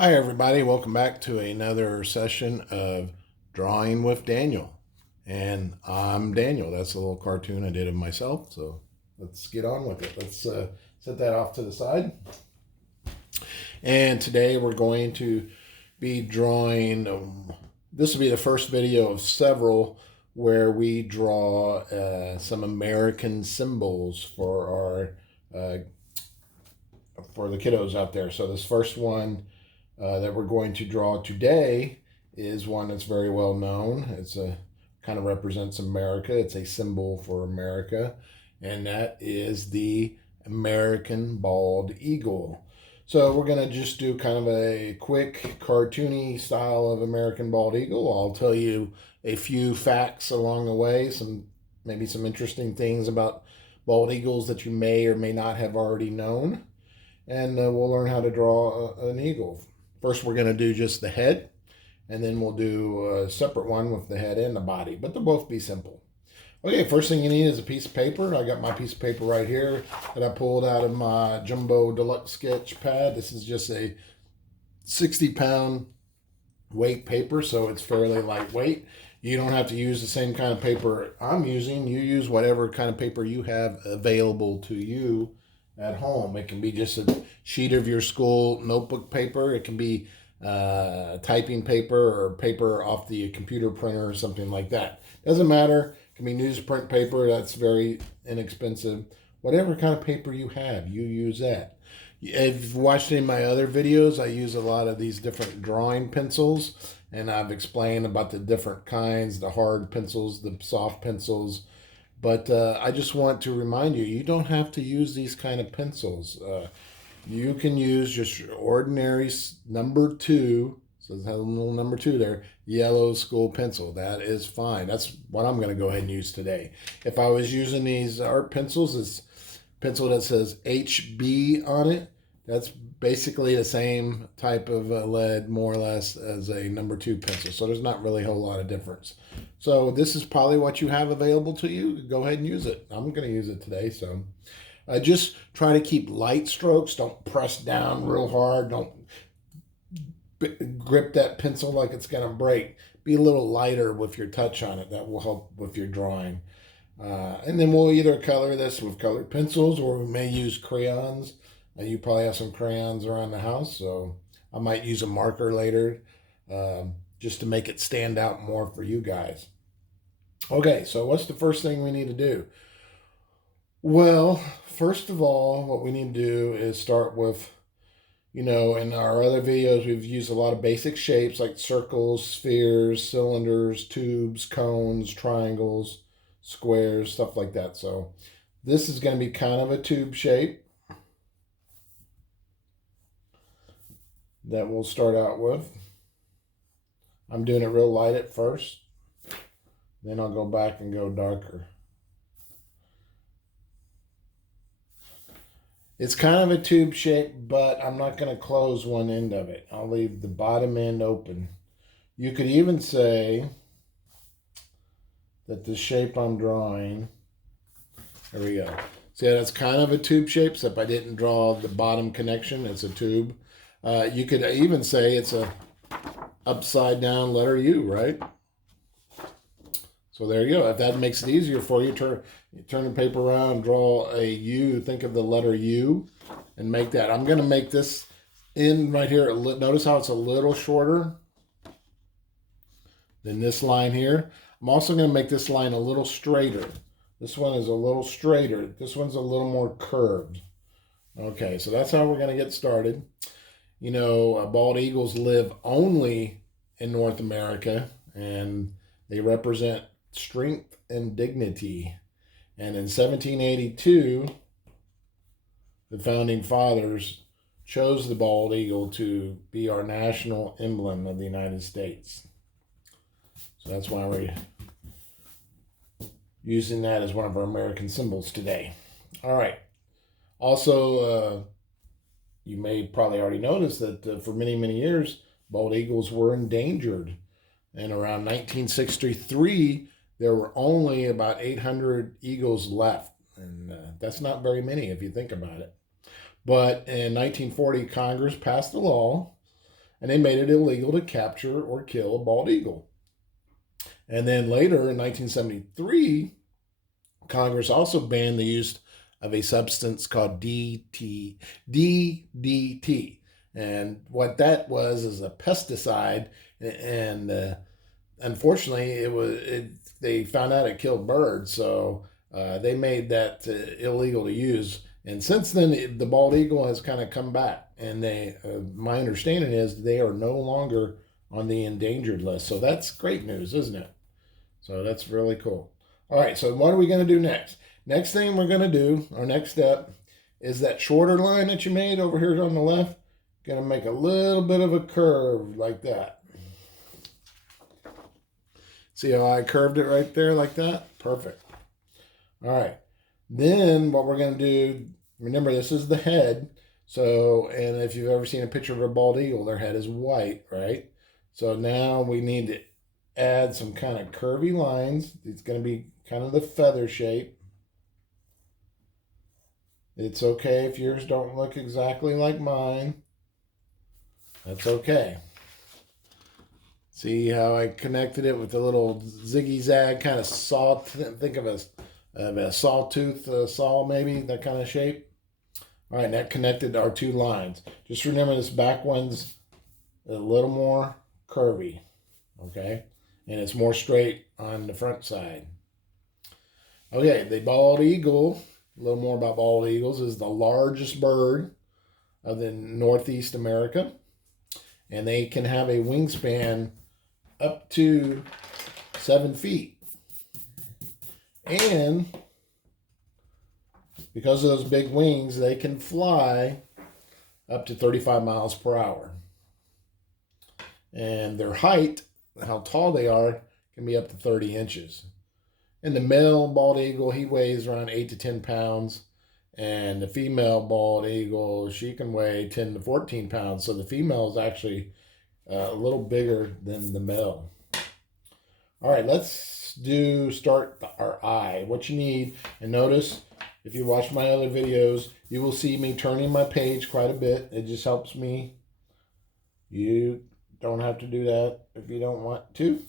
Hi, everybody. Welcome back to another session of Drawing with Daniel. And I'm Daniel. That's a little cartoon I did of myself. So let's get on with it. Let's set that off to the side. And today we're going to be drawing. This will be the first video of several where we draw some American symbols for the kiddos out there. So this first one that we're going to draw today is one that's very well known. It's a kind of represents America. It's a symbol for America, and that is the American bald eagle. So we're going to just do kind of a quick cartoony style of American bald eagle. I'll tell you a few facts along the way, maybe some interesting things about bald eagles that you may or may not have already known, and we'll learn how to draw an eagle. First, we're going to do just the head, and then we'll do a separate one with the head and the body, but they'll both be simple. Okay, first thing you need is a piece of paper. I got my piece of paper right here that I pulled out of my Jumbo Deluxe sketch pad. This is just a 60-pound weight paper, so it's fairly lightweight. You don't have to use the same kind of paper I'm using. You use whatever kind of paper you have available to you at home. It can be just a sheet of your school notebook paper. It can be typing paper or paper off the computer printer or something like that. Doesn't matter. It can be newsprint paper. That's very inexpensive. Whatever kind of paper you have, you use that. If you've watched any of my other videos, I use a lot of these different drawing pencils, and I've explained about the different kinds, the hard pencils, the soft pencils. But I just want to remind you, you don't have to use these kind of pencils. You can use just ordinary number two, so it has a little number two there, yellow school pencil. That is fine. That's what I'm going to go ahead and use today. If I was using these art pencils, this pencil that says HB on it, that's basically the same type of lead, more or less, as a number two pencil. So there's not really a whole lot of difference. So this is probably what you have available to you. Go ahead and use it. I'm going to use it today. So just try to keep light strokes. Don't press down real hard. Don't grip that pencil like it's going to break. Be a little lighter with your touch on it. That will help with your drawing. And then we'll either color this with colored pencils, or we may use crayons. You probably have some crayons around the house, so I might use a marker later just to make it stand out more for you guys. Okay, so what's the first thing we need to do? Well, first of all, what we need to do is start with, in our other videos, we've used a lot of basic shapes like circles, spheres, cylinders, tubes, cones, triangles, squares, stuff like that. So this is going to be kind of a tube shape that we'll start out with. I'm doing it real light at first. Then I'll go back and go darker. It's kind of a tube shape, but I'm not going to close one end of it. I'll leave the bottom end open. You could even say that the shape I'm drawing, there we go. See, that's kind of a tube shape, except I didn't draw the bottom connection. It's a tube. You could even say it's a upside down letter U, right? So there you go. If that makes it easier for you, turn the paper around, draw a U. Think of the letter U and make that. I'm going to make this in right here. Notice how it's a little shorter than this line here. I'm also going to make this line a little straighter. This one is a little straighter. This one's a little more curved. Okay, so that's how we're going to get started. Bald eagles live only in North America, and they represent strength and dignity. And in 1782, the founding fathers chose the bald eagle to be our national emblem of the United States. So that's why we're using that as one of our American symbols today. All right. Also, you may probably already notice that for many, many years, bald eagles were endangered. And around 1963, there were only about 800 eagles left. And that's not very many if you think about it. But in 1940, Congress passed a law and they made it illegal to capture or kill a bald eagle. And then later in 1973, Congress also banned the use of a substance called DDT. And what that was is a pesticide, and unfortunately, they found out it killed birds, so they made that illegal to use. And since then, the bald eagle has kind of come back, and my understanding is they are no longer on the endangered list. So that's great news, isn't it? So that's really cool. All right, so what are we going to do next? Next thing we're going to do, our next step, is that shorter line that you made over here on the left. Going to make a little bit of a curve like that. See how I curved it right there like that? Perfect. All right. Then what we're going to do, remember this is the head. So, and if you've ever seen a picture of a bald eagle, their head is white, right? So now we need to add some kind of curvy lines. It's going to be kind of the feather shape. It's okay if yours don't look exactly like mine. That's okay. See how I connected it with a little ziggy zag kind of saw? Think of a sawtooth saw, maybe, that kind of shape. All right, and that connected our two lines. Just remember this back one's a little more curvy, okay? And it's more straight on the front side. Okay, the bald eagle, a little more about bald eagles, is the largest bird of the Northeast America. And they can have a wingspan up to 7 feet. And because of those big wings, they can fly up to 35 miles per hour. And their height, how tall they are, can be up to 30 inches. And the male bald eagle, he weighs around 8 to 10 pounds. And the female bald eagle, she can weigh 10 to 14 pounds. So the female is actually a little bigger than the male. All right, let's start our eye. What you need, and notice, if you watch my other videos, you will see me turning my page quite a bit. It just helps me. You don't have to do that if you don't want to.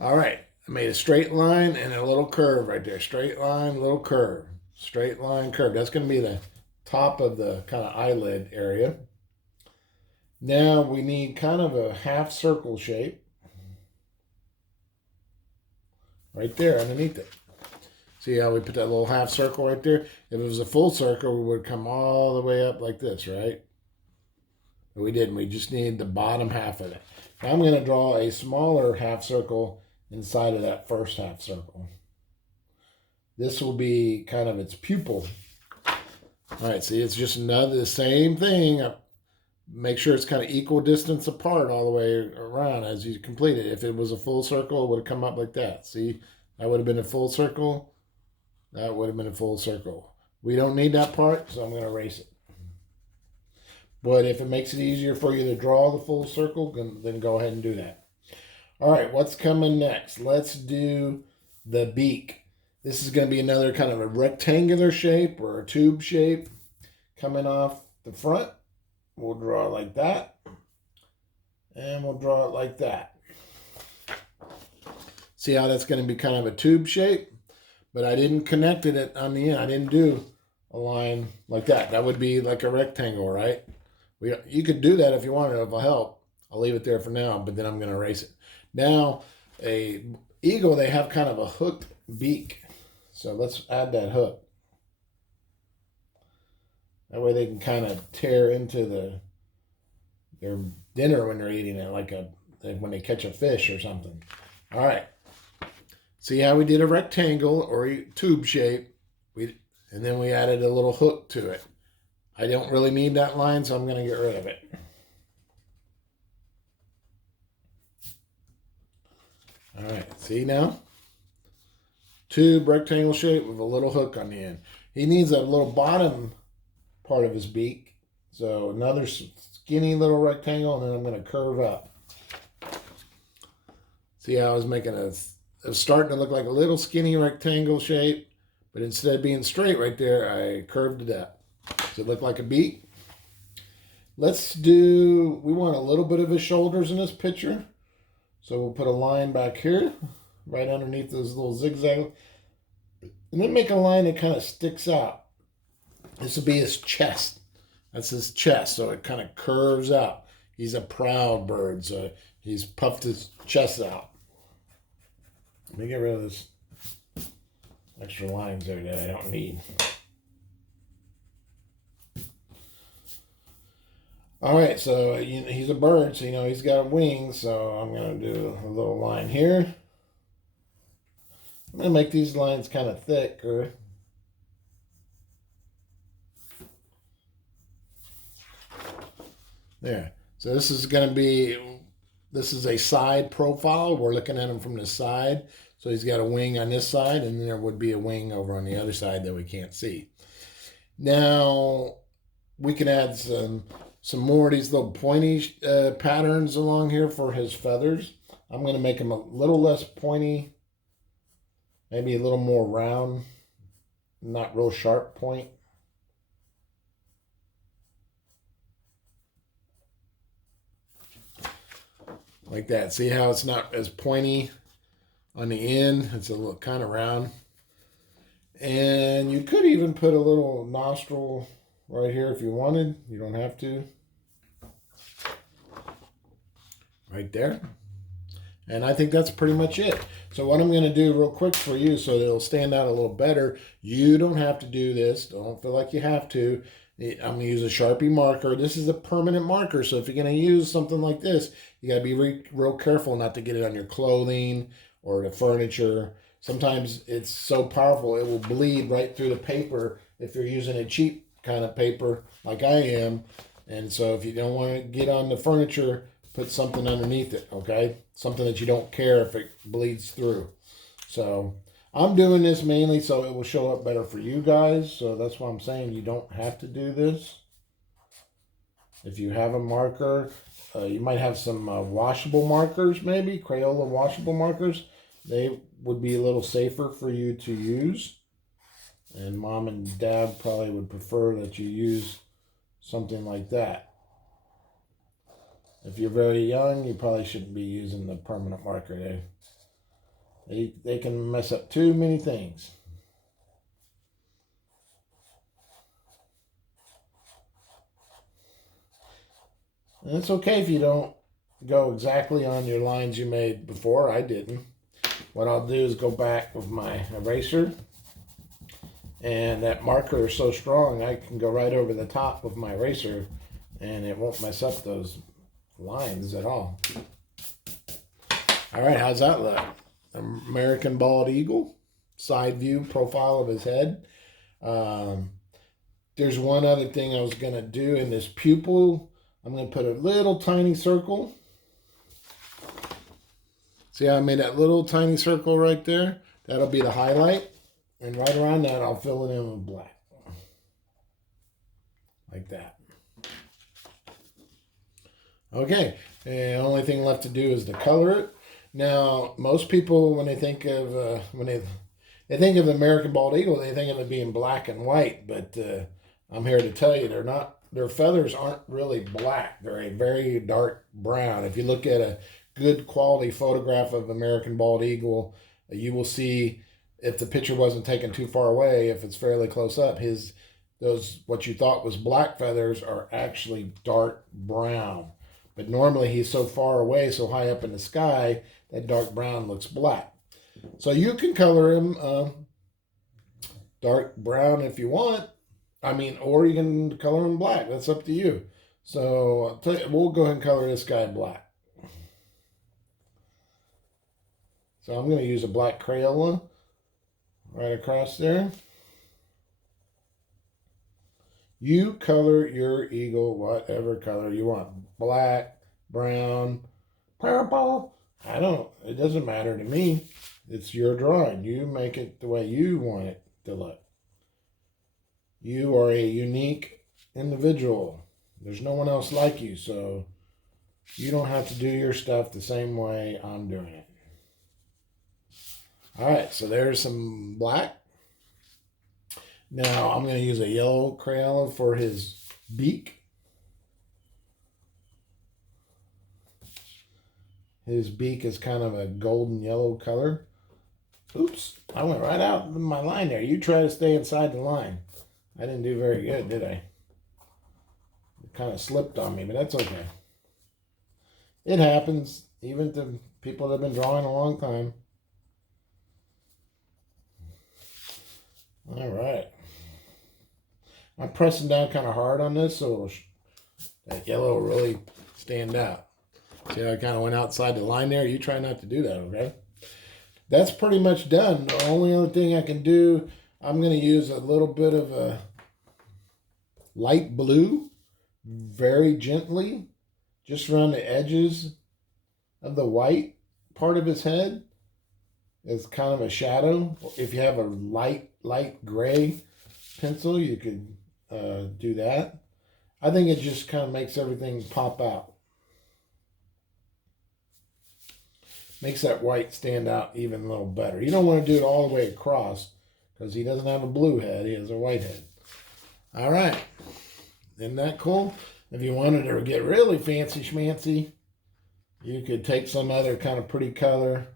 All right, I made a straight line and a little curve right there. Straight line, little curve. Straight line, curve. That's going to be the top of the kind of eyelid area. Now we need kind of a half circle shape right there underneath it. See how we put that little half circle right there? If it was a full circle, we would come all the way up like this, right? But we didn't. We just need the bottom half of it. Now I'm going to draw a smaller half circle inside of that first half circle. This will be kind of its pupil. All right, see, it's just the same thing. Make sure it's kind of equal distance apart all the way around as you complete it. If it was a full circle, it would have come up like that. See, that would have been a full circle. That would have been a full circle. We don't need that part, so I'm going to erase it. But if it makes it easier for you to draw the full circle, then go ahead and do that. All right, what's coming next? Let's do the beak. This is going to be another kind of a rectangular shape or a tube shape coming off the front. We'll draw it like that. And we'll draw it like that. See how that's going to be kind of a tube shape? But I didn't connect it on the end. I didn't do a line like that. That would be like a rectangle, right? You could do that if you wanted. If it'll help, I'll leave it there for now, but then I'm going to erase it. Now, a eagle, they have kind of a hooked beak. So let's add that hook. That way they can kind of tear into their dinner when they're eating it, like when they catch a fish or something. All right. See how we did a rectangle or a tube shape, and then we added a little hook to it. I don't really need that line, so I'm going to get rid of it. All right, see now? Tube rectangle shape with a little hook on the end. He needs a little bottom part of his beak. So another skinny little rectangle, and then I'm going to curve up. See how I was making it was starting to look like a little skinny rectangle shape, but instead of being straight right there, I curved it up. Does it look like a beak? We want a little bit of his shoulders in this picture. So we'll put a line back here, right underneath those little zigzag. And then make a line that kind of sticks out. This will be his chest. That's his chest, so it kind of curves out. He's a proud bird, so he's puffed his chest out. Let me get rid of this extra lines there that I don't need. All right, so he's a bird, so he's got wings, so I'm going to do a little line here. I'm going to make these lines kind of thicker. There. So this is a side profile. We're looking at him from the side. So he's got a wing on this side, and there would be a wing over on the other side that we can't see. Now, we can add some more of these little pointy patterns along here for his feathers. I'm going to make them a little less pointy, maybe a little more round, not real sharp point. Like that. See how it's not as pointy on the end? It's a little kind of round. And you could even put a little nostril right here if you wanted. You don't have to. Right there. And I think that's pretty much it. So what I'm going to do real quick for you so that it'll stand out a little better, you don't have to do this. Don't feel like you have to. I'm going to use a Sharpie marker. This is a permanent marker, so if you're going to use something like this, you got to be real careful not to get it on your clothing or the furniture. Sometimes it's so powerful it will bleed right through the paper if you're using a cheap kind of paper like I am. And so if you don't want to get on the furniture, put something underneath it, okay? Something that you don't care if it bleeds through. So I'm doing this mainly so it will show up better for you guys. So that's why I'm saying you don't have to do this. If you have a marker, you might have some washable markers, maybe Crayola washable markers. They would be a little safer for you to use. And mom and dad probably would prefer that you use something like that. If you're very young, you probably shouldn't be using the permanent marker. They can mess up too many things. And it's okay if you don't go exactly on your lines you made before. I didn't. What I'll do is go back with my eraser. And that marker is so strong, I can go right over the top with my eraser and it won't mess up those lines at all. All right, how's that look? American bald eagle, side view profile of his head. There's one other thing I was going to do in this pupil. I'm going to put a little tiny circle. See how I made that little tiny circle right there? That'll be the highlight. And right around that, I'll fill it in with black. Like that. Okay, and the only thing left to do is to color it. Now, most people, when they think of they think of the American bald eagle, they think of it being black and white. But I'm here to tell you, they're not. Their feathers aren't really black. They're a very dark brown. If you look at a good quality photograph of American bald eagle, you will see, if the picture wasn't taken too far away, if it's fairly close up, those what you thought was black feathers are actually dark brown. But normally he's so far away, so high up in the sky, that dark brown looks black. So you can color him dark brown if you want. Or you can color him black. That's up to you. So I'll tell you, we'll go ahead and color this guy black. So I'm going to use a black Crayola right across there. You color your eagle whatever color you want. Black, brown, purple. It doesn't matter to me. It's your drawing. You make it the way you want it to look. You are a unique individual. There's no one else like you, so you don't have to do your stuff the same way I'm doing it. All right, so there's some black. Now I'm going to use a yellow Crayola for his beak. His beak is kind of a golden yellow color. Oops, I went right out of my line there. You try to stay inside the line. I didn't do very good, did I? It kind of slipped on me, but that's okay. It happens, even to people that have been drawing a long time. All right. I'm pressing down kind of hard on this so that yellow will really stand out. See how I kind of went outside the line there? You try not to do that, okay? That's pretty much done. The only other thing I can do, I'm going to use a little bit of a light blue, very gently, just around the edges of the white part of his head as kind of a shadow. If you have a light gray pencil, you could do that. I think it just kind of makes everything pop out. Makes that white stand out even a little better. You don't want to do it all the way across because he doesn't have a blue head. He has a white head. All right. Isn't that cool? If you wanted to get really fancy schmancy, you could take some other kind of pretty color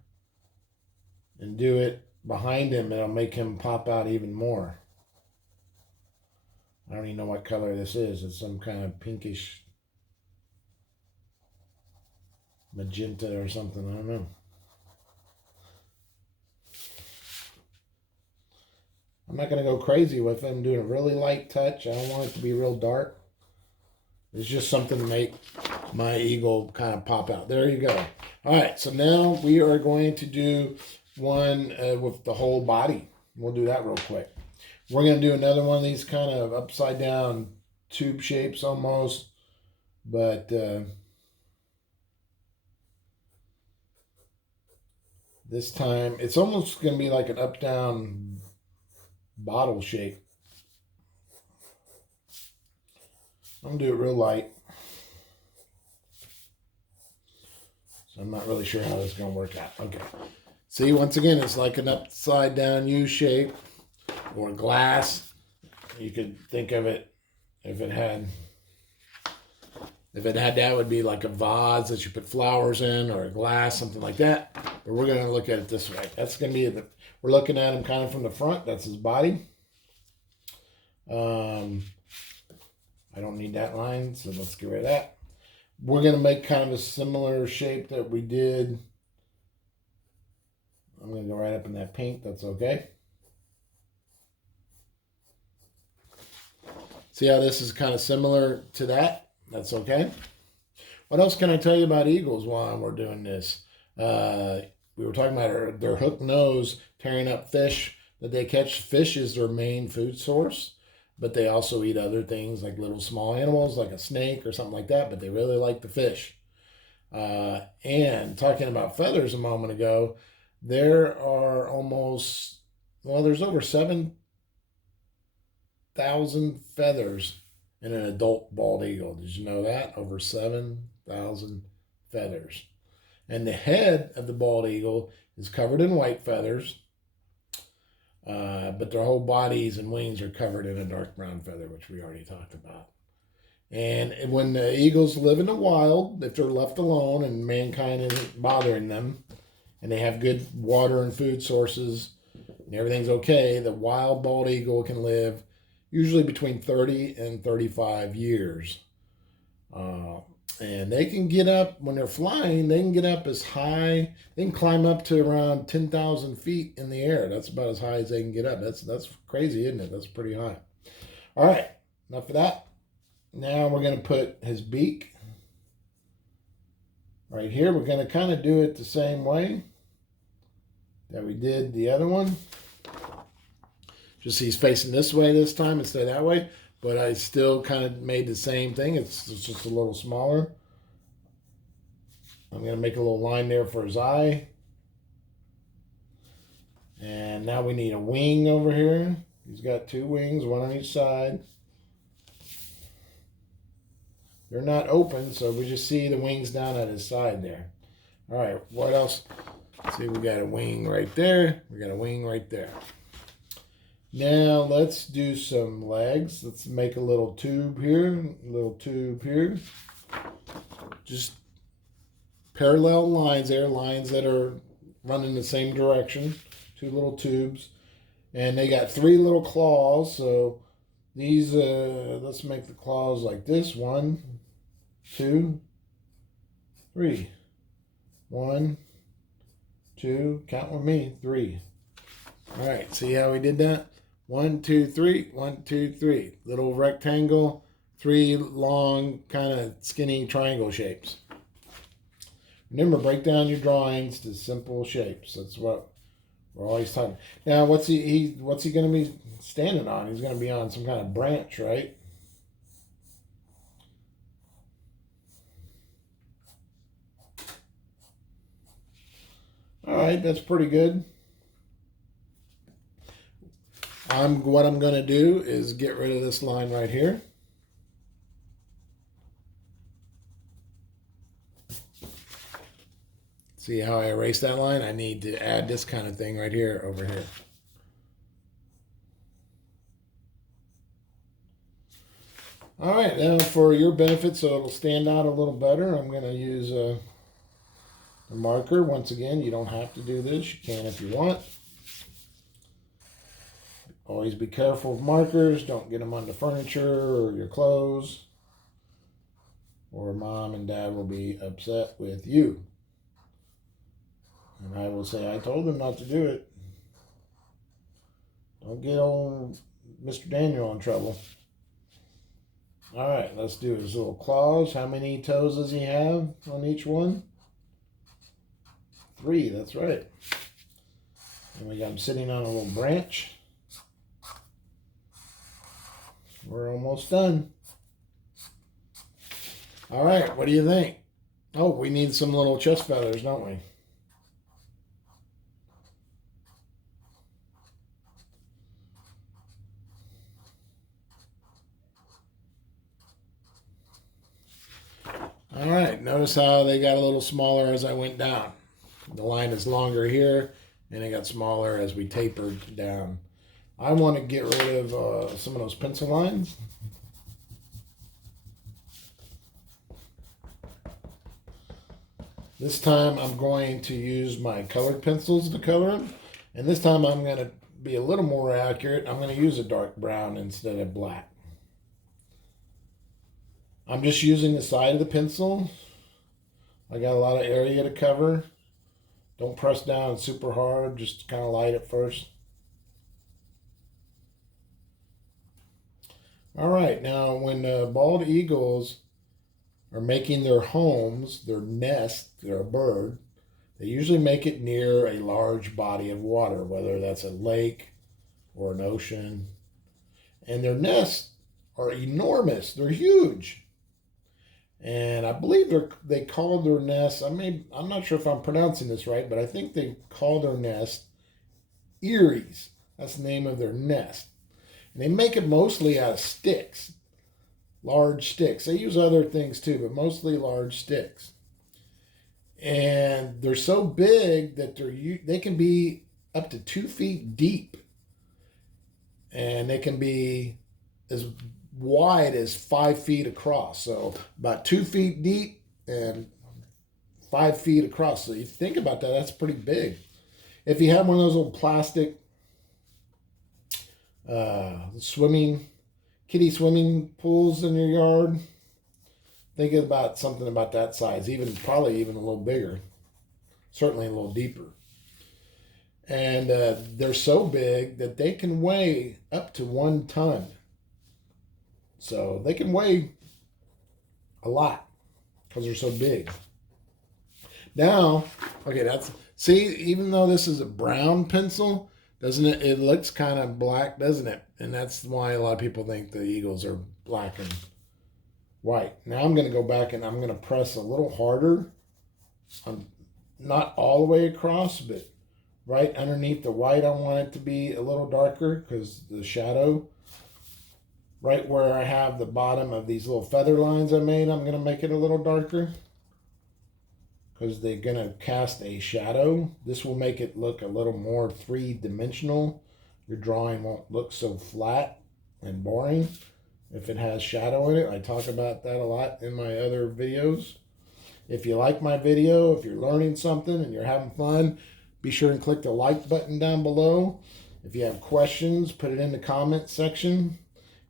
and do it behind him. It'll make him pop out even more. I don't even know what color this is. It's some kind of pinkish magenta or something. I don't know. I'm not going to go crazy with it. I'm doing a really light touch. I don't want it to be real dark. It's just something to make my eagle kind of pop out. There you go. All right, so now we are going to do one with the whole body. We'll do that real quick. We're going to do another one of these kind of upside down tube shapes almost, but this time it's almost going to be like an up down bottle shape. I'm going to do it real light. So I'm not really sure how this is going to work out. Okay. See, once again, it's like an upside down U shape or glass. You could think of it, if it had that, it would be like a vase that you put flowers in, or a glass, something like that. But we're going to look at it this way. That's going to be we're looking at him kind of from the front. That's his body. I don't need that line, so let's get rid of that. We're going to make kind of a similar shape that we did. I'm going to go right up in that pink. That's okay. See how this is kind of similar to that? That's okay. What else can I tell you about eagles while we're doing this? We were talking about their hook nose tearing up fish that they catch. Fish is their main food source, but they also eat other things like little small animals like a snake or something like that, but they really like the fish. And talking about feathers a moment ago, there are there's over 7,000 feathers in an adult bald eagle. Did you know that? Over 7,000 feathers. And the head of the bald eagle is covered in white feathers, but their whole bodies and wings are covered in a dark brown feather, which we already talked about. And when the eagles live in the wild, if they're left alone and mankind isn't bothering them, and they have good water and food sources, and everything's okay, the wild bald eagle can live usually between 30 and 35 years. And they can get up, when they're flying, they can get up as high, they can climb up to around 10,000 feet in the air. That's about as high as they can get up. That's crazy, isn't it? That's pretty high. All right, enough of that. Now we're going to put his beak right here. We're going to kind of do it the same way that we did the other one. Just he's facing this way this time instead of that way. But I still kind of made the same thing. It's just a little smaller. I'm going to make a little line there for his eye. And now we need a wing over here. He's got two wings, one on each side. They're not open, so we just see the wings down at his side there. All right, what else? See, we got a wing right there. We got a wing right there. Now let's do some legs. Let's make a little tube here, Just parallel lines there, lines that are running the same direction, two little tubes. And they got three little claws, so these, let's make the claws like this. 1, 2, 3. 1, 2, count with me, 3. All right, see how we did that? 1, 2, 3, 1, 2, 3. Little rectangle, 3 long, kind of skinny triangle shapes. Remember, break down your drawings to simple shapes. That's what we're always talking. Now, what's he going to be standing on? He's going to be on some kind of branch, right? All right, that's pretty good. What I'm going to do is get rid of this line right here. See how I erased that line? I need to add this kind of thing right here over here. All right, now for your benefit, so it'll stand out a little better, I'm going to use a marker. Once again, you don't have to do this. You can if you want. Always be careful of markers. Don't get them on the furniture or your clothes, or mom and dad will be upset with you. And I will say, I told them not to do it. Don't get old Mr. Daniel in trouble. All right, let's do his little claws. How many toes does he have on each one? 3, that's right. And we got him sitting on a little branch. We're almost done. All right, what do you think? Oh, we need some little chest feathers, don't we? All right, notice how they got a little smaller as I went down. The line is longer here, and it got smaller as we tapered down. I want to get rid of some of those pencil lines. This time I'm going to use my colored pencils to color them. And this time I'm going to be a little more accurate. I'm going to use a dark brown instead of black. I'm just using the side of the pencil. I got a lot of area to cover. Don't press down super hard, just kind of light at first. All right, now when bald eagles are making their homes, their nest, they're a bird, they usually make it near a large body of water, whether that's a lake or an ocean. And their nests are enormous, they're huge. And I believe they call their nest, I'm not sure if I'm pronouncing this right, but I think they call their nest eyries. That's the name of their nest. And they make it mostly out of sticks, large sticks. They use other things too, but mostly large sticks. And they're so big that they can be up to 2 feet deep. And they can be as wide as 5 feet across. So about 2 feet deep and 5 feet across. So you think about that, that's pretty big. If you have one of those little plastic kiddie swimming pools in your yard, think about something about that size, probably even a little bigger, certainly a little deeper. And they're so big that they can weigh up to 1 ton. So they can weigh a lot because they're so big. Now, okay, even though this is a brown pencil, doesn't it? It looks kind of black, doesn't it? And that's why a lot of people think the eagles are black and white. Now I'm going to go back and I'm going to press a little harder. Not all the way across, but right underneath the white, I want it to be a little darker because the shadow. Right where I have the bottom of these little feather lines I made, I'm going to make it a little darker because they're going to cast a shadow. This will make it look a little more three-dimensional. Your drawing won't look so flat and boring if it has shadow in it. I talk about that a lot in my other videos. If you like my video, if you're learning something and you're having fun, be sure and click the like button down below. If you have questions, put it in the comment section.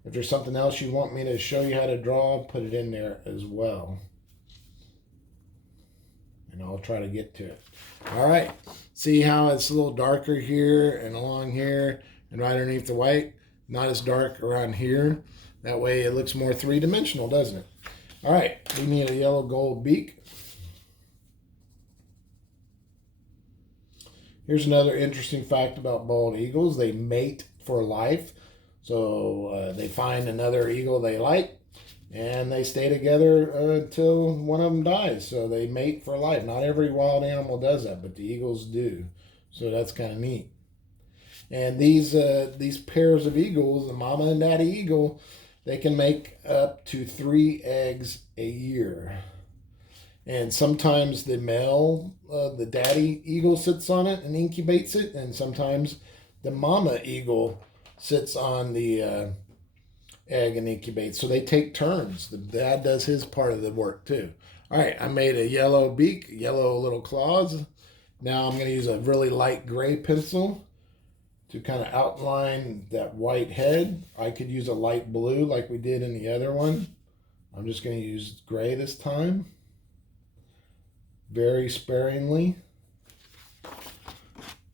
If there's something else you want me to show you how to draw, put it in there as well. And I'll try to get to it. All right. See how it's a little darker here and along here and right underneath the white? Not as dark around here. That way it looks more three-dimensional, doesn't it? All right. We need a yellow gold beak. Here's another interesting fact about bald eagles. They mate for life. So they find another eagle they like, and they stay together until one of them dies. So they mate for life. Not every wild animal does that, but the eagles do. So that's kind of neat. And these pairs of eagles, the mama and daddy eagle, they can make up to 3 eggs a year. And sometimes the male, the daddy eagle sits on it and incubates it, and sometimes the mama eagle sits on the egg and incubates. So they take turns. The dad does his part of the work too. All right, I made a yellow beak, yellow little claws. Now I'm going to use a really light gray pencil to kind of outline that white head. I could use a light blue like we did in the other one. I'm just going to use gray this time. Very sparingly.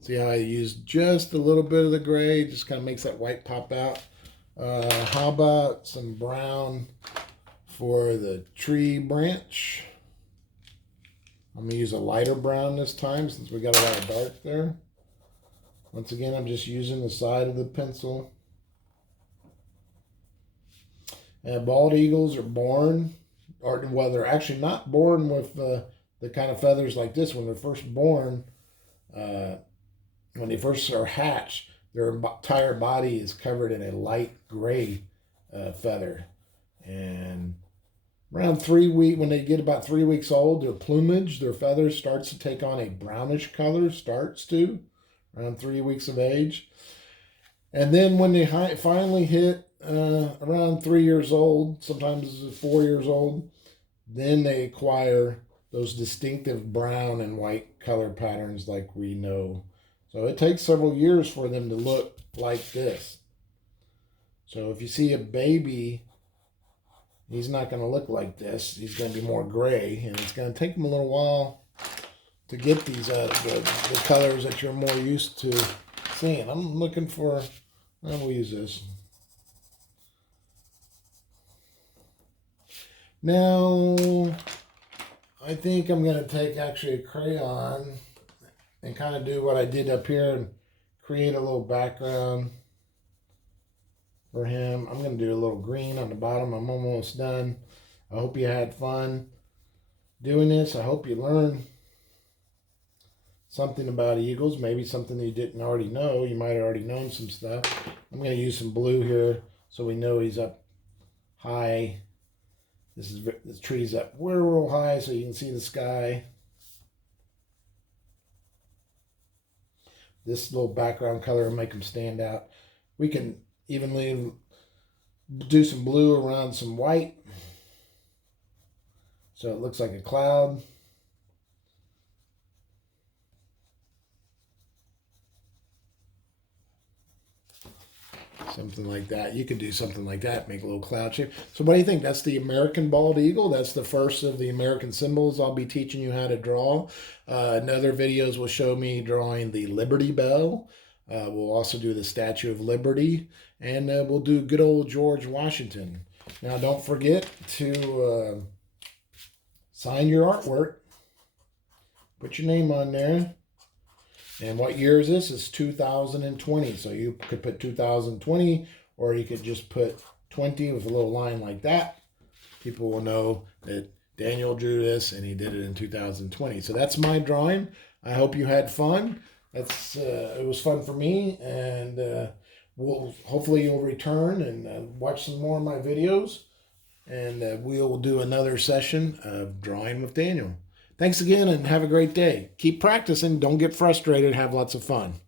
See how I use just a little bit of the gray, just kind of makes that white pop out. How about some brown for the tree branch? I'm going to use a lighter brown this time since we got a lot of dark there. Once again, I'm just using the side of the pencil. And bald eagles are born, or well, they're actually not born with the kind of feathers like this. When they're first born, when they first are hatched, their entire body is covered in a light gray feather. And around 3 weeks, when they get about 3 weeks old, their plumage, their feathers starts to take on a brownish color, around 3 weeks of age. And then when they finally hit around 3 years old, sometimes 4 years old, then they acquire those distinctive brown and white color patterns like we know. So it takes several years for them to look like this. So if you see a baby, he's not going to look like this. He's going to be more gray, and it's going to take him a little while to get these the colors that you're more used to seeing. I'm looking for, we'll use this. Now, I think I'm going to take actually a crayon and kind of do what I did up here and create a little background for him. I'm going to do a little green on the bottom. I'm almost done. I hope you had fun doing this. I hope you learned something about eagles, maybe something that you didn't already know. You might have already known some stuff. I'm going to use some blue here so we know he's up high. This tree's up real high so you can see the sky. This little background color will make them stand out. We can evenly do some blue around some white so it looks like a cloud. Something like that. You could do something like that, make a little cloud shape. So what do you think? That's the American bald eagle. That's the first of the American symbols I'll be teaching you how to draw. In other videos will show me drawing the Liberty Bell. We'll also do the Statue of Liberty. And we'll do good old George Washington. Now don't forget to sign your artwork. Put your name on there. And what year is this? It's 2020. So you could put 2020, or you could just put 20 with a little line like that. People will know that Daniel drew this and he did it in 2020. So that's my drawing. I hope you had fun. It was fun for me, and hopefully you'll return and watch some more of my videos, and we'll do another session of Drawing with Daniel. Thanks again, and have a great day. Keep practicing. Don't get frustrated. Have lots of fun.